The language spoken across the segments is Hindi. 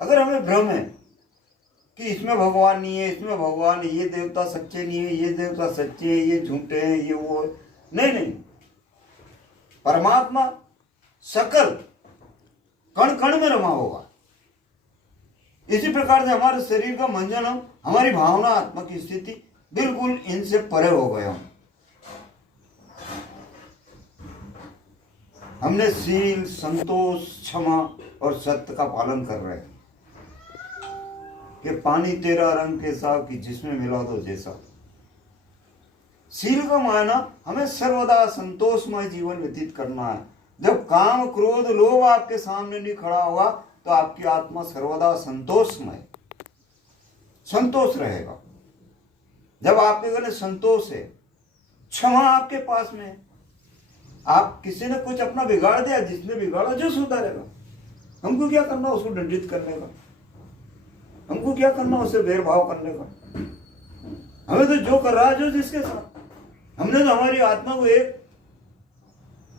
अगर हमें भ्रम है कि इसमें भगवान नहीं है, इसमें भगवान, ये देवता सच्चे नहीं है, ये देवता सच्चे हैं, ये झूठे हैं, ये वो है, नहीं नहीं, परमात्मा सकल कण कण में रमा होगा। इसी प्रकार से हमारे शरीर का मंजन, हमारी भावना, आत्मा की स्थिति बिल्कुल इनसे परे हो गए। हमने सील, संतोष, क्षमा और सत्य का पालन कर रहे हैं कि पानी तेरा रंग कैसा कि जिसमें मिला दो जैसा। सील का मायना हमें सर्वदा संतोषमय जीवन व्यतीत करना है। जब काम, क्रोध, लोभ आपके सामने नहीं खड़ा होगा तो आपकी आत्मा सर्वदा संतोषमय, संतोष रहेगा। जब आपके गले संतोष है, क्षमा आपके पास में है, आप किसी ने कुछ अपना बिगाड़ दिया, जिसने बिगाड़ा जो सुधारेगा। हमको क्या करना उसको दंडित करने का, हमको क्या करना उससे भेदभाव करने का। हमें तो जो कर रहा है, जो जिसके साथ, हमने तो हमारी आत्मा को एक,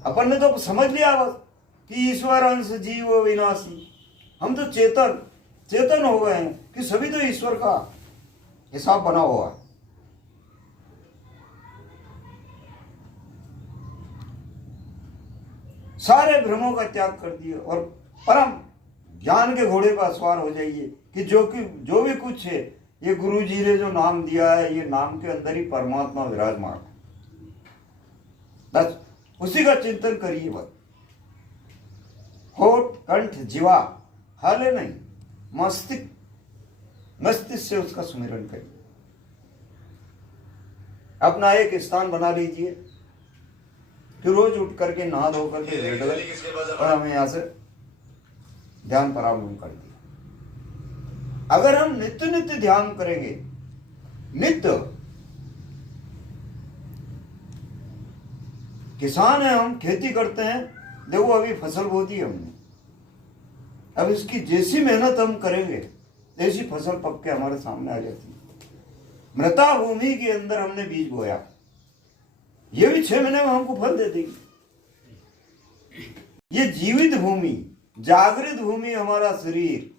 अपन ने तो समझ लिया बस कि ईश्वर अंश जीव विनाशी। हम तो चेतन हो गए हैं कि सभी तो ईश्वर का हिसाब बना हुआ है। सारे भ्रमों का त्याग कर दिए और परम ज्ञान के घोड़े पर सवार हो जाइए कि जो भी कुछ है, ये गुरु जी ने जो नाम दिया है, ये नाम के अंदर ही परमात्मा विराजमान है। बस उसी का चिंतन करिए। बस होठ, कंठ, जीवा हिले नहीं, मस्तिष्क से उसका सुमिरन करिए। अपना एक स्थान बना लीजिए कि रोज उठ करके नहा धो करके लेट गए और हमें यहां से ध्यान प्रारंभ कर दिया। अगर हम नित्य नित्य ध्यान करेंगे, नित्य, किसान है हम, खेती करते हैं, देखो अभी फसल बो दी हमने, अब इसकी जैसी मेहनत हम करेंगे ऐसी फसल पक के हमारे सामने आ जाती है। मृता भूमि के अंदर हमने बीज बोया, ये भी 6 महीने में हमको फल दे देगी। ये जीवित भूमि, जागृत भूमि हमारा शरीर,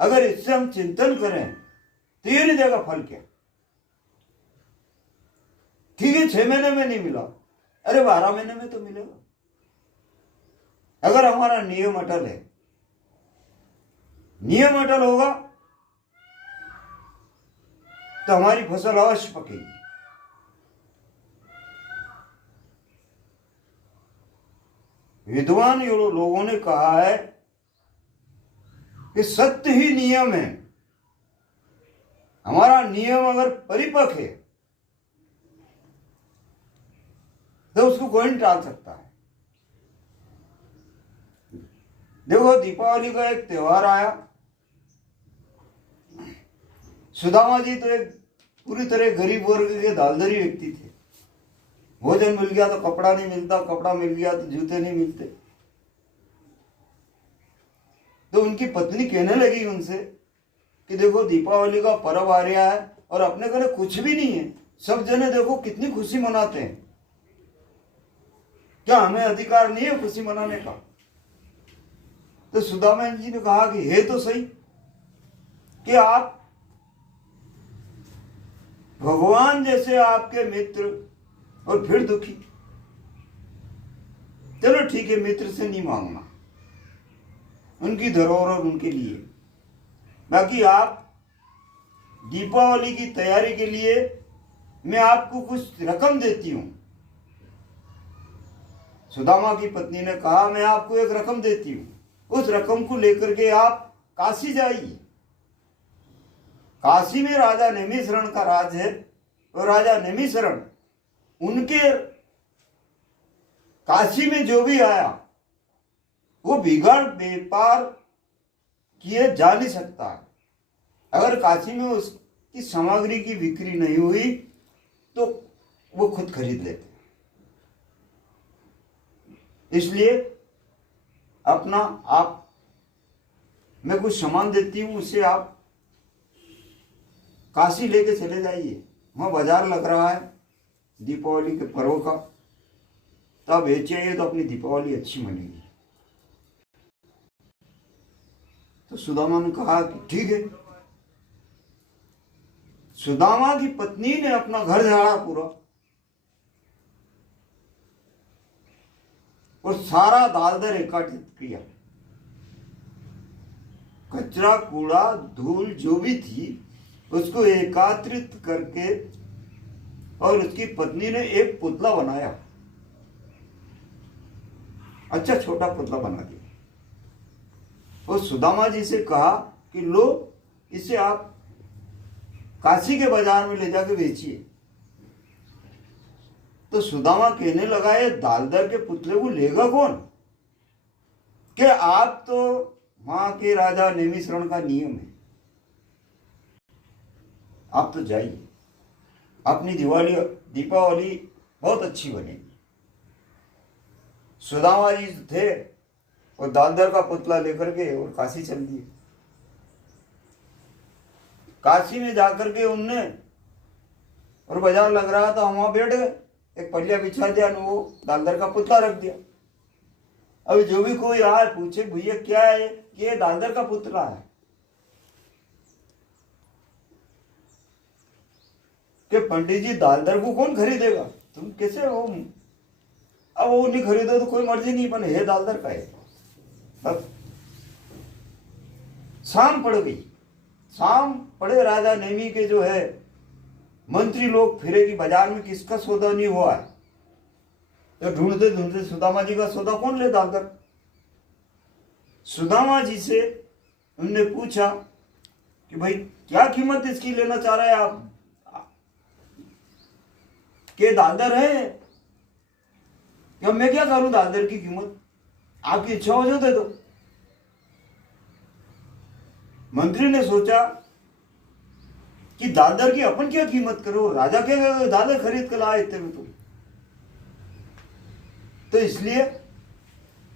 अगर इससे हम चिंतन करें तो ये नहीं देगा फल क्या। ठीक है 6 महीने में नहीं मिला, अरे 12 महीने में तो मिलेगा। अगर हमारा नियम अटल है, नियम अटल होगा तो हमारी फसल अवश्य पकेगी। विद्वान लोगों ने कहा है कि सत्य ही नियम है। हमारा नियम अगर परिपक्व है तो उसको कोई नहीं टाल सकता है। देखो दीपावली का एक त्योहार आया, सुदामा जी तो एक पूरी तरह गरीब वर्ग के दालदरी व्यक्ति थे। भोजन मिल गया तो कपड़ा नहीं मिलता, कपड़ा मिल गया तो जूते नहीं मिलते। तो उनकी पत्नी कहने लगी उनसे कि देखो दीपावली का पर्व आ रहा है और अपने घरे कुछ भी नहीं है, सब जने देखो कितनी खुशी मनाते हैं, क्या हमें अधिकार नहीं है खुशी मनाने का? तो सुदामा जी ने कहा कि है तो सही कि आप भगवान जैसे आपके मित्र और फिर दुखी। चलो ठीक है, मित्र से नहीं मांगना, उनकी धरोहर और उनके लिए। बाकी आप दीपावली की तैयारी के लिए मैं आपको कुछ रकम देती हूं। सुदामा की पत्नी ने कहा मैं आपको एक रकम देती हूं, उस रकम को लेकर के आप काशी जाइए। काशी में राजा नेमिशरण का राज है और राजा नेमिशरण उनके काशी में जो भी आया वो बिगड़ व्यापार किए जा नहीं सकता है। अगर काशी में उसकी सामग्री की बिक्री नहीं हुई तो वो खुद खरीद लेते। इसलिए अपना आप, मैं कुछ सामान देती हूं, उससे आप काशी लेके चले जाइए। वहां बाजार लग रहा है दीपावली के पर्व का, तो आप बेचिए तो अपनी दीपावली अच्छी मनेगी। तो सुदामा ने कहा कि ठीक है। सुदामा की पत्नी ने अपना घर झाड़ा पूरा और सारा दालदर एकत्रित किया। कचरा कूड़ा धूल जो भी थी उसको एकत्रित करके और उसकी पत्नी ने एक पुतला बनाया, अच्छा छोटा पुतला बना दिया। और सुदामा जी से कहा कि लो इसे आप काशी के बाजार में ले जाके बेचिए। तो सुदामा कहने लगा ये दालदर के पुतले को लेगा कौन? कि आप तो वहां के राजा नेमिशरण का नियम है, आप तो जाइए, अपनी दीपावली बहुत अच्छी बनेगी। सुदामा जी थे और दालदर का पुतला लेकर के और काशी चल दिए। काशी में जाकर के उनने, और बाजार लग रहा था, वहां बैठ गए, एक पलिया बिछा दिया, वो दालदर का पुतला रख दिया। अब जो भी कोई आए पूछे भैया क्या है, कि ये दालदर का पुतला है। कि पंडित जी दालदर को कौन खरीदेगा, तुम कैसे हो, अब वो नहीं खरीदो तो कोई मर्जी नहीं, पर हे दालदर का है। अब शाम पड़ गई, शाम पड़े, राजा नेमी के जो है मंत्री लोग फिरे कि बाजार में किसका सौदा नहीं हुआ है। तो ढूंढते ढूंढते सुदामा जी का सौदा कौन ले, दालदर। सुदामा जी से उनने पूछा कि भाई क्या कीमत इसकी लेना चाह रहे हैं आप, के दालदर है कि मैं क्या करूं, दालदर की कीमत आपकी इच्छा हो जो दे दो। मंत्री ने सोचा कि दालदर की अपन क्या कीमत करो, राजा क्या दालदर खरीद कर लाए इतने में तो इसलिए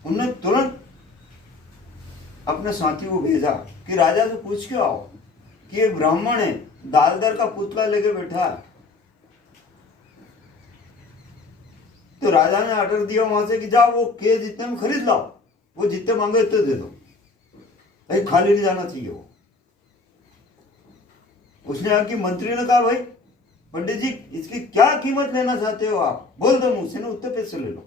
उन्होंने तुरंत अपने साथी को भेजा कि राजा से पूछ के आओ कि एक ब्राह्मण है, दालदर का पुतला लेके बैठा है। तो राजा ने ऑर्डर दिया वहां से कि जाओ वो के जितने में खरीद लाओ, वो जितने मांगे उतने दे दो, भाई खाली नहीं जाना चाहिए वो। उसने आके मंत्री ने कहा भाई पंडित जी इसकी क्या कीमत लेना चाहते हो आप, बोल दो मुझसे ना, उतने पैसे ले लो।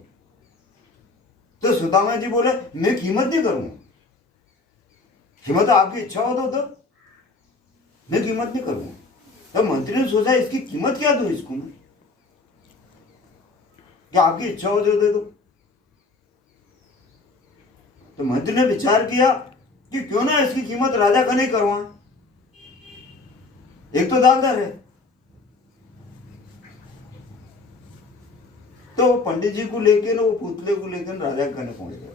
तो सुदामा जी बोले मैं कीमत नहीं करूंगा, कीमत आपकी इच्छा हो तो मैं कीमत नहीं करूंगा। तो मंत्री ने सोचा इसकी कीमत क्या दूं इसको मैं, क्या आपकी इच्छा हो जो दे दो। तो मंत्री ने विचार किया कि क्यों ना इसकी कीमत राजा का नहीं करवाएं, एक तो दालदर है। तो पंडित जी को लेके ना, वो पुतले को लेकर राजा के कहने पहुंच गया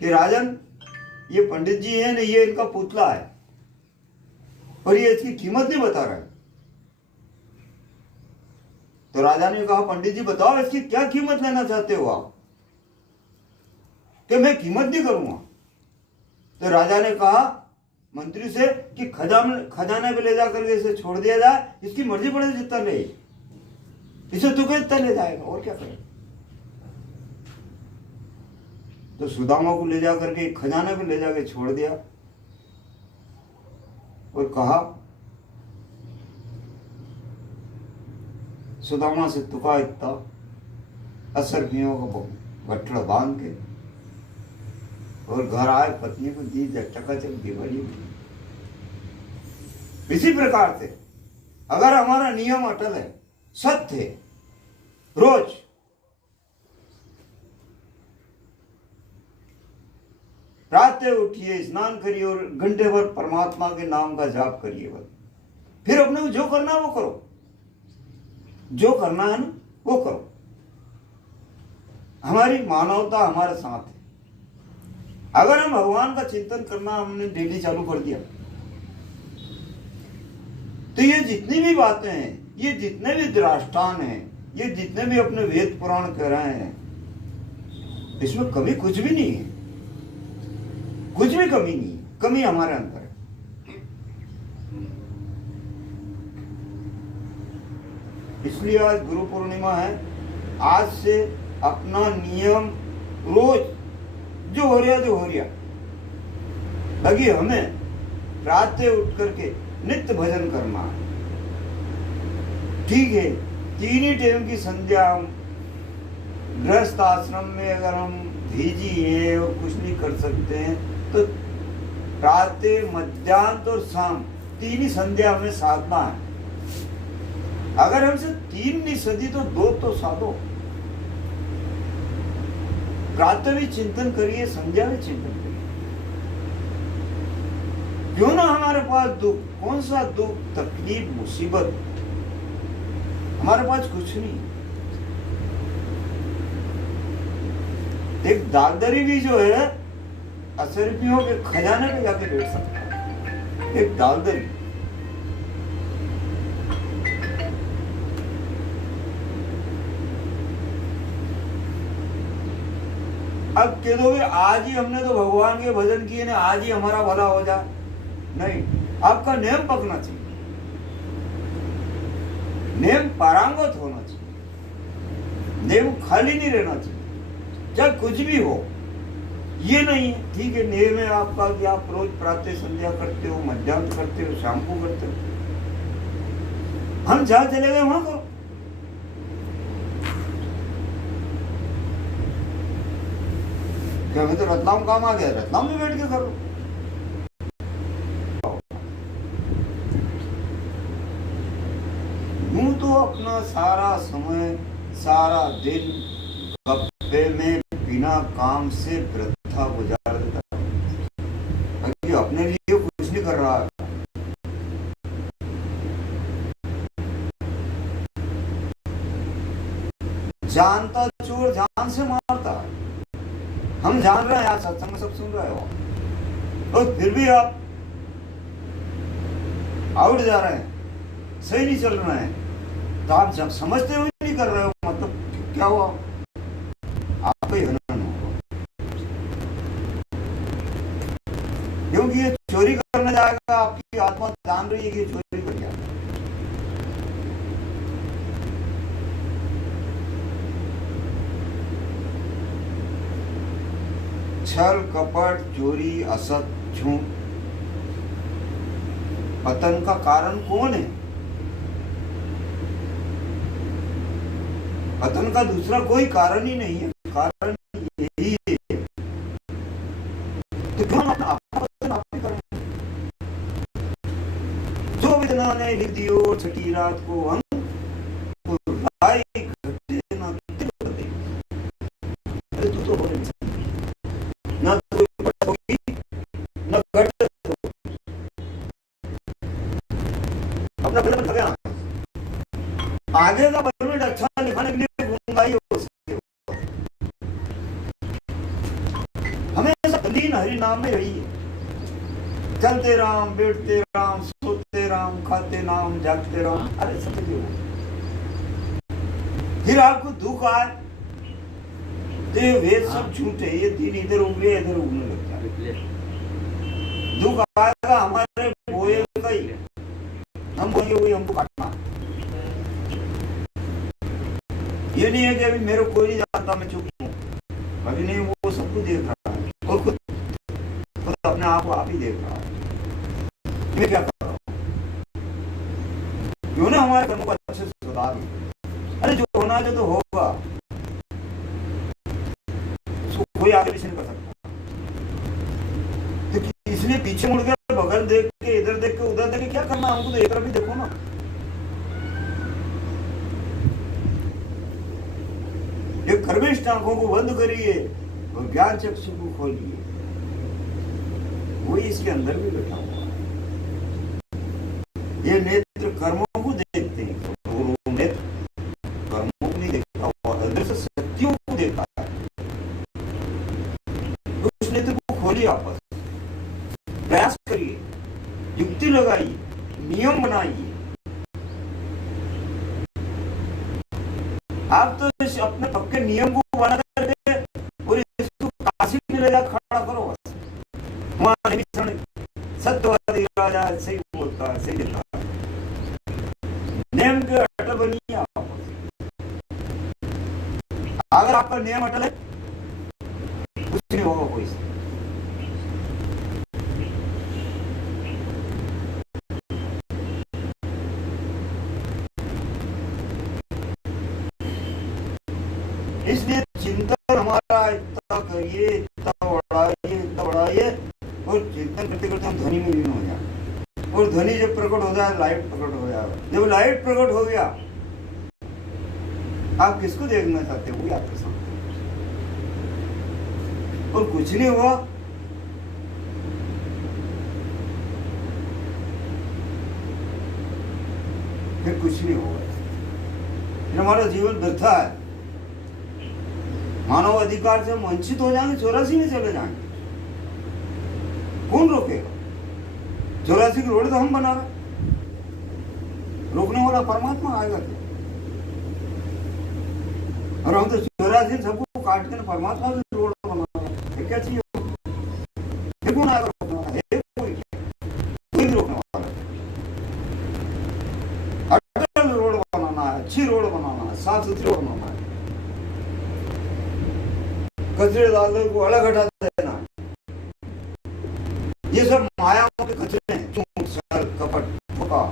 कि राजन ये पंडित जी है ना, ये इनका पुतला है और ये इसकी कीमत नहीं बता रहा है। तो राजा ने कहा पंडित जी बताओ इसकी क्या कीमत लेना चाहते हो आप, कि मैं कीमत नहीं करूंगा। तो राजा ने कहा मंत्री से कि खजाने पे ले जाकर के इसे छोड़ दिया जाए, इसकी मर्जी पड़े जितना ले, इसे तू इतना ले जाएगा और क्या करे। तो सुदामा को ले जाकर के खजाने पे ले जाकर छोड़ दिया और कहा सुदामा से तुका इतना असर पियों का गठड़ा बांध के और घर आए, पत्नी को दी चकाचक दिवाली। इसी प्रकार से अगर हमारा नियम अटल है, सत्य है, रोज रात उठिए, स्नान करिए और घंटे भर परमात्मा के नाम का जाप करिए, बस फिर अपने को जो करना है वो करो, जो करना है ना वो करो। हमारी मानवता हमारे साथ है। अगर हम भगवान का चिंतन करना हमने डेली चालू कर दिया तो ये जितनी भी बातें हैं, ये जितने भी दृष्टान हैं, ये जितने भी अपने वेद पुराण कह रहे हैं, इसमें कमी कुछ भी नहीं है, कुछ भी कमी नहीं है, कमी हमारे अंदर है। इसलिए आज गुरु पूर्णिमा है, आज से अपना नियम रोज रहा जो हो रहा। बाकी हमें प्रातः उठ करके नित्य भजन करना है। ठीक है, 3 ही टाइम की संध्या हम गृहस्थ आश्रम में अगर हम भेजी है और कुछ नहीं कर सकते हैं तो प्रातः, मध्याह्न और शाम 3 ही संध्या हमें साधना है। अगर हमसे 3 नहीं सदी तो 2 तो साधो। प्रातः भी चिंतन करिए, संध्या भी चिंतन करिए। क्यों ना हमारे पास दुख, कौन सा दुख, तकलीफ, मुसीबत, हमारे पास कुछ नहीं। एक दालदरी भी जो है 80 रुपयों के खजाने पे जाके बैठ सकता है। एक दालदरी। अब कह दोगे आज ही हमने तो भगवान के भजन किए ना, आज ही हमारा भला हो जाए। नहीं, आपका नेम पकना चाहिए, नेम पारंगत होना चाहिए, नेम खाली नहीं रहना चाहिए, चाहे कुछ भी हो। ये नहीं है ठीक है नेम है आपका कि आप रोज प्रातः संध्या करते हो, मध्याह्न करते हो, शाम को करते हो। हम जहां चले गए वहां करो। क्या मैं तो रतलाम काम आ गया, रतलाम में बैठ के करो। यूं तो अपना सारा समय, सारा दिन गप्पे में बिना काम से वृथा गुजार देता है। अपने लिए कुछ नहीं कर रहा है। जानता चोर जान से मारता है। हम जान रहे हैं, आज सत्संग में सब सुन रहे हो और फिर भी आप आउट जा रहे हैं, सही नहीं चल रहे हैं। तो आप जब समझते हुए नहीं कर रहे हो, मतलब क्या हुआ? आपका ही हनन होगा। क्योंकि ये चोरी करने जाएगा, आपकी आत्मा जान रही है कि ये चोरी कर जाएगा। छल, कपट, चोरी, असत, झूठ, पतन का कारण कौन है? पतन का दूसरा कोई कारण ही नहीं है, कारण यही है। तो क्यों अपना पतन आप ही करें? जो विद्वान ने लिख दियो छठी रात को हम राय घटे ना तिल दे। अरे तू तो बोले ना, तो होगी ना घट, अपना फिल्म लगा आगे का परमिट अच्छा लिखाने के लिए घूमूंगा ही उसके। हमेशा दीन हरि नाम में रहिए। चलते राम, बैठते राम, सोते राम, खाते नाम, जागते राम। अरे समझिए, फिर आपको दुख आए तो ये वेद सब झूठे, ये दिन इधर उगले इधर उगने लगता है। दुख आएगा हमारे बोए का ही, हम बोएंगे वही हमको काटना। ये नहीं है कि अभी मेरे कोई नहीं जानता, मैं चुप हूँ। अभी नहीं, वो सब कुछ देख रहा है और खुद अपने आप को आप ही देख रहा है। मैं क्या कर रहा हूँ? क्यों ना हमारे कर्मों को अच्छे से सुधार। अरे जो होना जो तो होगा, उसको कोई आगे पीछे नहीं कर सकता। तो इसलिए पीछे मुड़ के बगल देख के, इधर देख के, उधर देख के क्या करना? हमको तो एक तरफ ही देखो ना। ये कर्मिष्ठ आंखों को बंद करिए और ज्ञान चक्षु को खोलिए। वही इसके अंदर भी बैठा हुआ है। ये नेत्र कर्मों को देखते हैं, तो वो नेत्र कर्मों को नहीं देखता हुआ, अंदर से सत्यों को देखता है। तो उस नेत्र को खोलिए, आपस प्रयास करिए, युक्ति लगाइए, नियम बनाइए। आप तो अपने पक्के नियम को बना करके और इसको काशी में ले जा खड़ा करो। सत्यवादी राजा सही बोलता है, सही देता है। नियम के अटल बनिए आप। अगर आपका नियम अटल है, कुछ नहीं होगा कोई से। हमारा इतना करिए, इतना बढ़ाइए और कीर्तन करते करते हम ध्वनि में लीन हो जाए। और ध्वनि जब प्रकट हो जाए, लाइट प्रकट हो जाए। जब लाइट प्रकट हो गया, आप किसको देखना चाहते हो? आपके सामने। और कुछ नहीं हुआ, फिर कुछ नहीं होगा, फिर हमारा जीवन व्यर्थ है। मानव अधिकार से हम वंचित हो जाएंगे, 84 में चले जाएंगे। कौन रोकेगा? 84 की रोड तो हम बना रहे, रोकने वाला परमात्मा आएगा क्या? और हम तो 84 सबको काट के परमात्मा की रोड बना रहे, क्या चाहिए? फिर कौन आएगा रोकने वाला? कोई रोकने वाला? अटल रोड बनाना है, अच्छी रोड बनाना है, साफ सुथरी रोड बनाना है, कचरे डालने को अलग हटा देना। ये सब मायाओं के कचरे हैं, झूठ, छल, कपट, धोखा।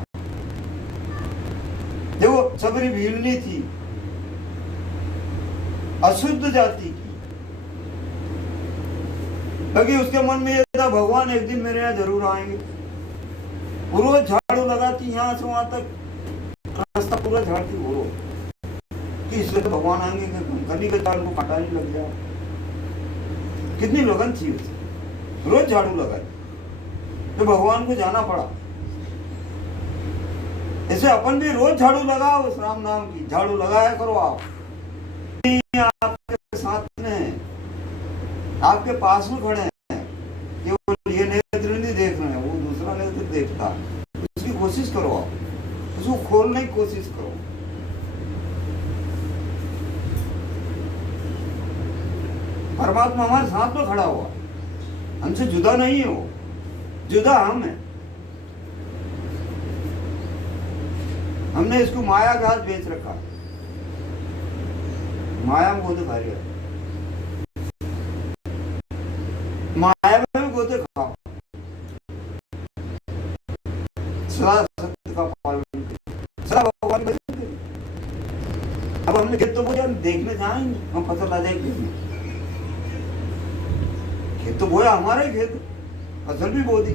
देखो सबरी भीलनी थी, अशुद्ध जाति की, लगी उसके मन में ये था भगवान एक दिन मेरे यहाँ जरूर आएंगे। रोज झाड़ू लगाती, यहाँ से वहां तक रास्ता पूरा झाड़ती वो कि इससे तो भगवान आएंगे, कभी के ताल को काटा नहीं लग जाए। कितनी लगन थी उसे, रोज झाड़ू लगाई, तो भगवान को जाना पड़ा। ऐसे अपन भी रोज झाड़ू लगाओ, उस राम नाम की झाड़ू लगाया करो। आप आपके साथ में, आपके पास में खड़े हैं, ये नेत्र नहीं देख रहे हैं, वो दूसरा नेत्र देखता है। उसकी कोशिश करो, आप उसको खोलने की कोशिश करो। परमात्मा हमारे साथ में खड़ा हुआ, हमसे जुदा नहीं है वो, जुदा हम है। हमने इसको माया के हाथ बेच रखा, माया में गोते खा रही है, माया में भी गोते खाओ, सदा सत्य का पालन, सदा भगवान का। अब हमने खेत तो बोया, हम देखने जाएंगे, हम फसल आ जाएंगे। खेत तो बोया, हमारा ही खेत, फसल भी बो दी,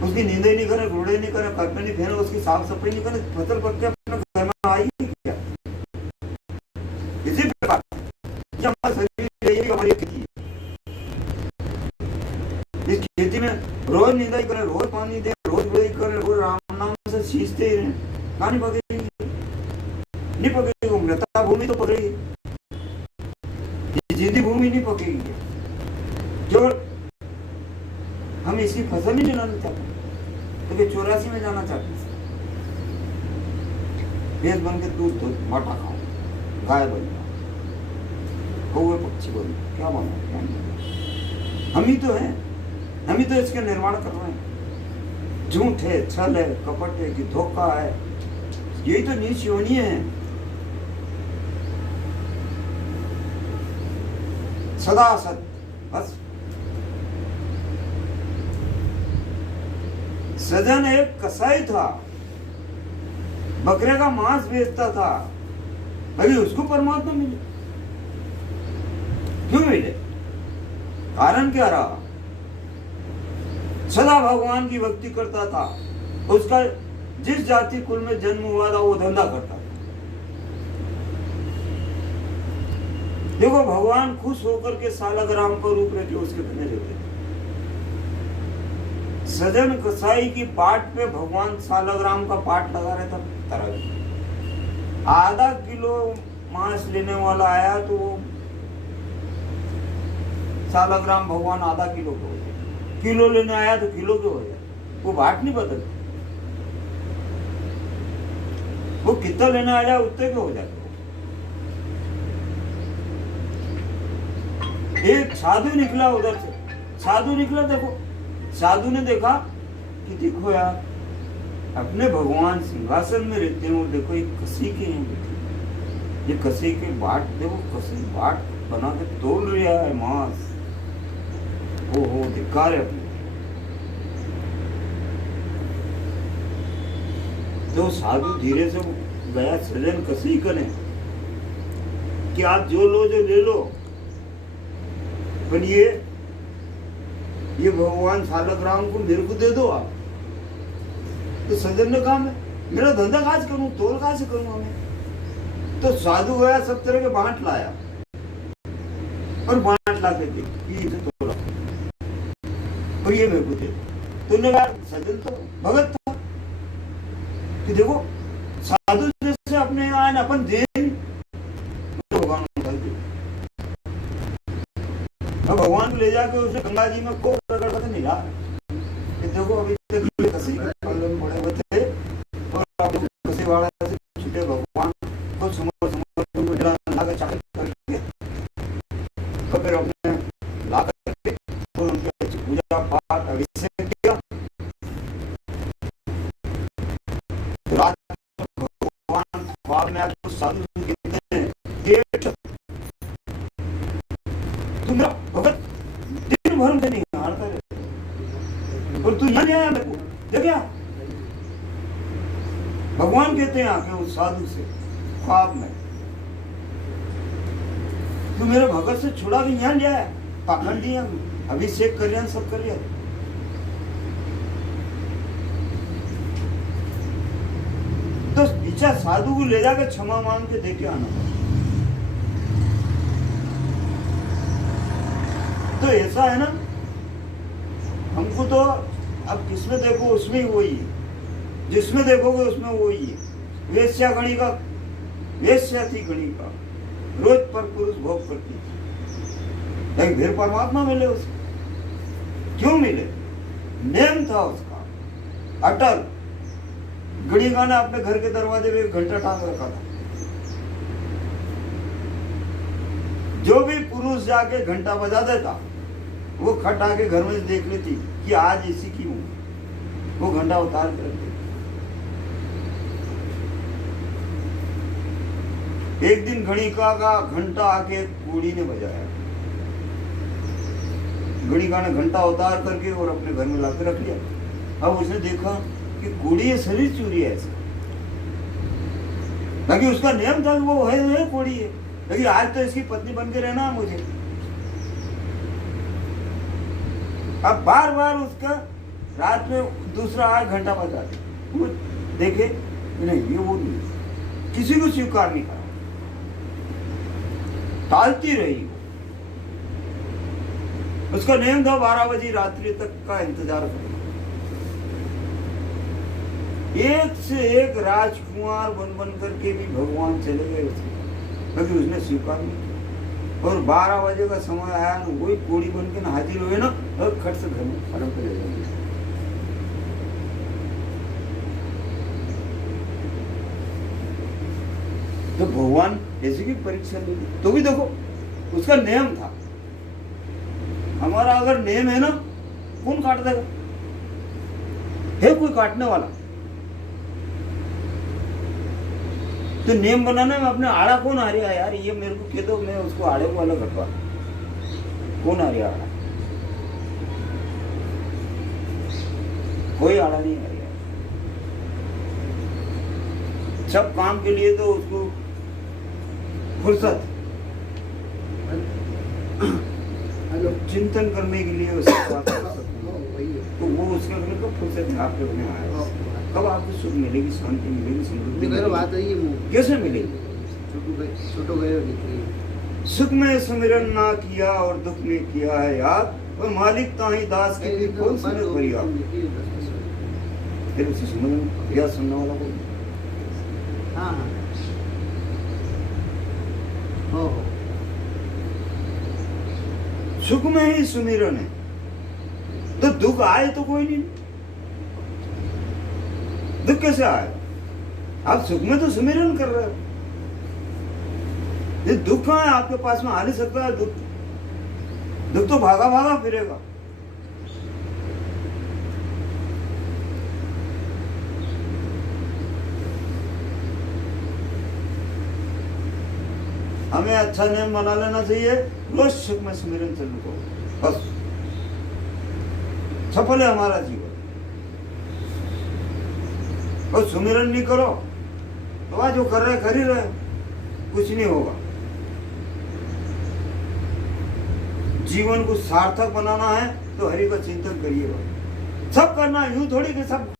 उसकी नींद नहीं करे, घोड़े नहीं करे, कपड़े नहीं पहने, उसकी साफ सफाई नहीं करे, फसल पक के अपने घर में आएगी क्या? इसी प्रकार हमारा शरीर, हमारी खेती, इस खेती में रोज निंदाई करे, रोज पानी दे, रोज बुराई करे, रोज राम नाम से सींचते ही रहे, कहां नहीं पकेगी? नहीं पकेगी। मृता भूमि तो पकेगी, जीती भूमि नहीं पकेगी। जो हम इसकी फसल नहीं जलाना चाहते, तो 84 में जाना चाहते, भैंस बन के दूध माटा खाओ, गाय बन जाओ, कौवे पक्षी बन, क्या बनो? क्या नहीं? हम ही तो हैं, हम ही तो इसका निर्माण कर रहे हैं। झूठ है, छल है, कपट है, कि धोखा है, यही तो नीच योनि है। सदा सत्य, बस। सजन एक कसाई था, बकरे का मांस बेचता था, अभी उसको परमात्मा मिले। क्यों मिले? कारण क्या रहा? सदा भगवान की भक्ति करता था, उसका जिस जाति कुल में जन्म हुआ था वो धंधा करता था। देखो भगवान खुश होकर के सालग्राम का रूप लेके उसके बने रहते। सजन कसाई की पाट पे भगवान सालग्राम का पाट लगा रहता। तरह आधा किलो मांस लेने वाला आया तो वो सालग्राम भगवान आधा किलो के हो जाए, किलो लेने आया तो किलो के हो जाए, वो बाट नहीं बदल। वो कितना लेने आया उतने के हो जाए। एक साधु निकला उधर से, साधु निकला, देखो साधु ने देखा कि देखो यार अपने भगवान सिंहासन में रहते हैं, और देखो ये कसी के हैं बैठे, ये कसी के बाट, देखो कसी बाट बना के तोड़ रहा है मांस। ओहो धिक्कार है अपने। तो साधु धीरे से गया सजन कसी कने, कि आप जो लो जो ले लो, पर ये भगवान सालग्राम को मेरे को दे दो आप। तो सज्जन ने कहा मैं मेरा धंधा काज करूं, तोल कहां से करूं हमें। तो साधु गया, सब तरह के बांट लाया और बांट ला के दे तोड़ा और ये मेरे को दे। तुमने कहा सज्जन तो भगत था कि देखो साधु जैसे अपने यहाँ अपन दे भगवान अब भगवान को ले जाके उसे गंगा जी में को प्रकट करके नहीं रहा कि देखो अभी तक ये कसी में बड़े हुए थे और अब कसी वाला से छूटे भगवान को समर समर ला के चाहे करके तो फिर अपने ला करके तो उनके पूजा पाठ अभिषेक किया। रात भगवान ख्वाब में आपको साधु कहते हैं देख तुम मेरा भगत दिन भर में नहीं हारता रहता और तू यहाँ नहीं आया मेरे को देखा। भगवान कहते हैं आके उस साधु से ख्वाब में तू मेरे भगत से छुड़ा के यहाँ ले आया, पाखंड दिया, अभिषेक कर लिया, सब कर लिया। तो पीछा साधु को ले जाकर क्षमा मांग के देके आना। तो ऐसा है ना, हमको तो अब किसमें देखो उसमें वही है, जिसमें देखोगे उसमें वही है। वेश्या गणी का वेश्या थी गणी का, रोज पर पुरुष भोग करती थी, लेकिन फिर परमात्मा मिले उसे। क्यों मिले? नेम था उसका अटल। गणी का ने अपने घर के दरवाजे में एक घंटा टांग रखा था। जो भी पुरुष जाके घंटा बजा देता वो खट आके घर में देख लेती कि आज इसी की हूं, वो घंटा उतार कर रख देती। एक दिन गणिका का घंटा आके कुड़ी ने बजाया। गणिका ने घंटा उतार करके और अपने घर में लाके रख लिया। अब उसने देखा कि कुड़ी शरीर चूरी है ऐसा, बाकी उसका नियम था वो है कुड़ी है, लेकिन आज तो इसकी पत्नी बन के रहना मुझे। अब बार बार उसका रात में दूसरा आठ घंटा बजा दे, वो देखे नहीं ये वो नहीं, किसी को स्वीकार नहीं करा, टालती रही। उसका नियम था 12 बजे रात्रि तक का इंतजार करना। एक से एक राजकुमार बन बन करके भी भगवान चले गए उसके, क्योंकि उसने स्वीकार नहीं किया। और 12 बजे का समय आया ना, वही कोड़ी बन के ना हाजिर हुए ना, और खट से घर में फर्म पे ले जाएंगे। तो भगवान ऐसी की परीक्षा ली, तो भी देखो उसका नियम था। हमारा अगर नियम है ना, कौन काट देगा? है कोई काटने वाला? तो नियम बनाने में अपने आड़ा कौन आ रहा है यार? ये मेरे को कह दो, मैं उसको आड़े को अलग हटवा। कौन आ रहा आड़ा? कोई आड़ा नहीं आ रहा। सब काम के लिए तो उसको फुर्सत, चिंतन करने के लिए उसके पास तो वो उसके अंदर को फुर्सत है। आपके अपने आया कब आपको सुख मिलेगी, शांति मिलेगी, समृद्धि मिलेगी? कैसे मिलेगी? सुख में सुमिरन ना किया और दुख में किया है याद, और मालिक ताही दास की भी कौन सुने भैया। फिर उसे सुमिरन क्रिया सुनने वाला कोई। सुख में ही सुमिरन है, तो दुख आए तो कोई नहीं। दुख कैसे आए? आप सुख में तो सुमिरन कर रहे हो। ये दुख है आपके पास में आ नहीं सकता है। दुख दुख तो भागा भागा फिरेगा। हमें अच्छा नियम बना लेना चाहिए, रोज सुख में सुमिरन चलू को, बस सफल है हमारा जीवन। और सुमिरन नहीं करो तो आज जो कर रहे कर ही रहे, कुछ नहीं होगा। जीवन को सार्थक बनाना है तो हरि का चिंतन करिएगा। सब करना यूं थोड़ी कि सब